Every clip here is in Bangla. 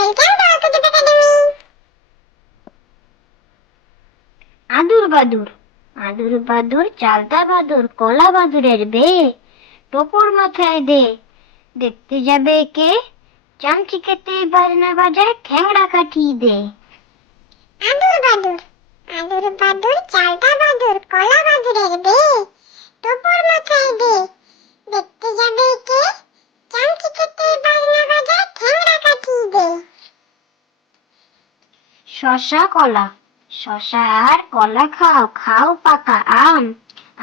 Welcome to Alphabet Academy. আদুর বাদুর আদুর বাদুর চালতা বাদুর কলা বাদুরের বে টোপর মাথায় দে দেখতে যাবে কে চামচিকেতে বাজনা বাজায় ঠ্যাংড়া কাঠি দে আদুর বাদুর চালতা বাদুর কলা বাদুরের বে টোপর মাথায় দে দেখতে যাবে কে চামচিকেতে বাজনা বাজায় ঠ্যাংড়া কাঠি দে শশা কলা শশা আর কলা খাও খাও পাকা আম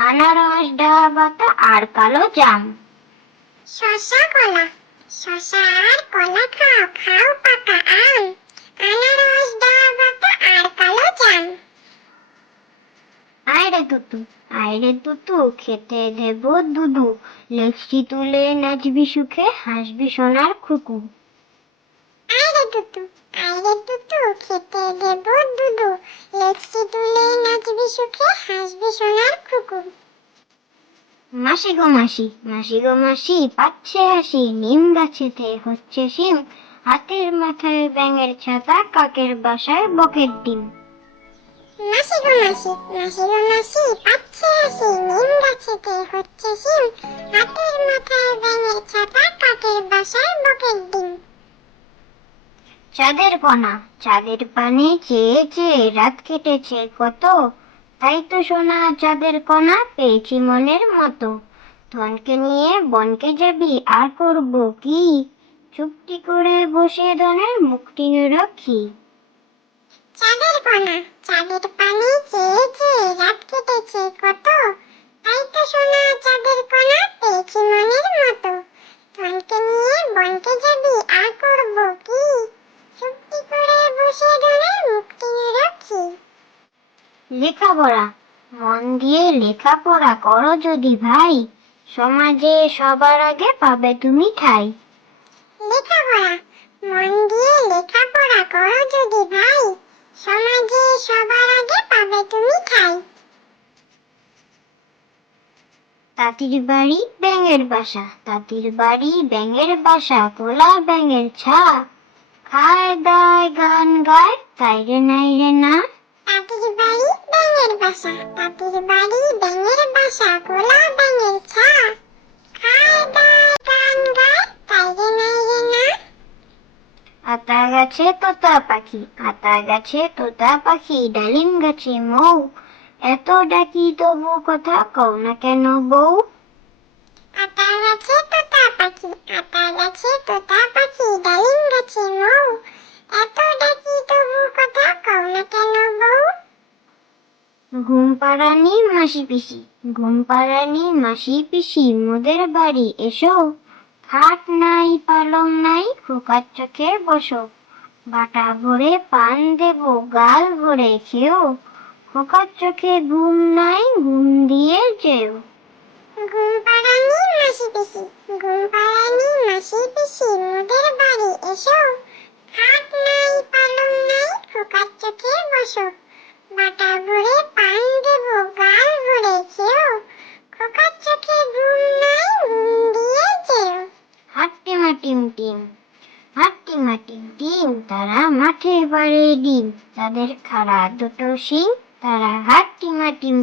আনারস ডাবা বাতা আর কালো জাম শশা আর কলা খাও খাও পাকা আম আনারস ডাবা বাতা আর কালো জাম আয়রে তুতু খেতে দেব দুদু লেকচি তুলে নাচবি সুখে হাসবি সোনার খুকু আয়রে তুতু খেতে দেব দুদু লেকচি তুলে নাচবি সুখে হাসবি সোনার খুকু মাসি গো মাসি পাচ্ছে হাসি নিম গাছেতে হচ্ছে শিম হাতের মাথায় ব্যাঙের ছাতা কাকের বাসায় বকের ডিম মাসি গো মাসি পাচ্ছে হাসি নিম গাছেতে হচ্ছে শিম হাতের মাথায় ব্যাঙের ছাতা কাকের বাসায় বকের ডিম চাঁদের পানে চেয়ে চেয়ে রাত কেটেছে কত তাই তো সোনা চাঁদের কণা পেয়েছি মনের মতো ধনকে নিয়ে বনকে যাবি আর করব কি চুপটি করে বসে ধনের মুক্তি নিরক্ষী চাঁদের পানে চেয়ে চেয়ে রাত কেটেছে কত তাই তো সোনা চাঁদের কণা পেয়েছি মনের মতো ধনকে নিয়ে বনকে যাবি আর করব কি চুপটি করে বসে ধনের মুক্তি নিরক্ষী লেখাপড়া মন দিয়ে লেখাপড়া করো যদি ভাই সমাজে সবার আগে পাবে তুমি ঠাই লেখাপড়া মন দিয়ে লেখাপড়া করো যদি ভাই সমাজে সবার আগে পাবে তুমি ঠাই তাঁতির বাড়ি ব্যাঙের বাসা কোলা ব্যাঙের ছা খায় দায় গান গায় তাই রে নাই রে না তাঁতির বাড়ি ব্যাঙের বাসা কোলা ব্যাঙের ছা খায় দায় গান গায় তাই রে নাই রে না আতা গাছে তোতা পাখি ডালিম গাছে মৌ এত ডাকি তবু কথা কও না কেন বউ আতা গাছে তোতা পাখি ডালিম গাছে মৌ এত ডাকি তবু কথা কও না কেন বউ ঘুম পাড়ানি মাসি পিসি মোদের বাড়ি এসো খাট নাই পালং নাই খোকার চোখে বসো বাটা ভরে পান দেব গাল ভরে খেও খোকার চোখে ঘুম নাই ঘুম দিয়ে যেও ঘুম পাড়ানি মাসি পিসি মোদের বাড়ি এসো খাট নাই পালং নাই খোকার চোখে বসো বাটা ভরে পান দেব গাল ভরে খেও খোকার চোখে ঘুম নাই ঘুম দিয়ে যেও হাট্টিমা টিম তারা মাঠে বাড়ে ডিম তাদের খাড়া দুটো শিং তারা হাট্টিমা টিম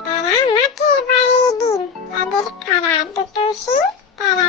তারা মাঠে বাড়ে ডিম তাদের খাড়া দুটো শিং তারা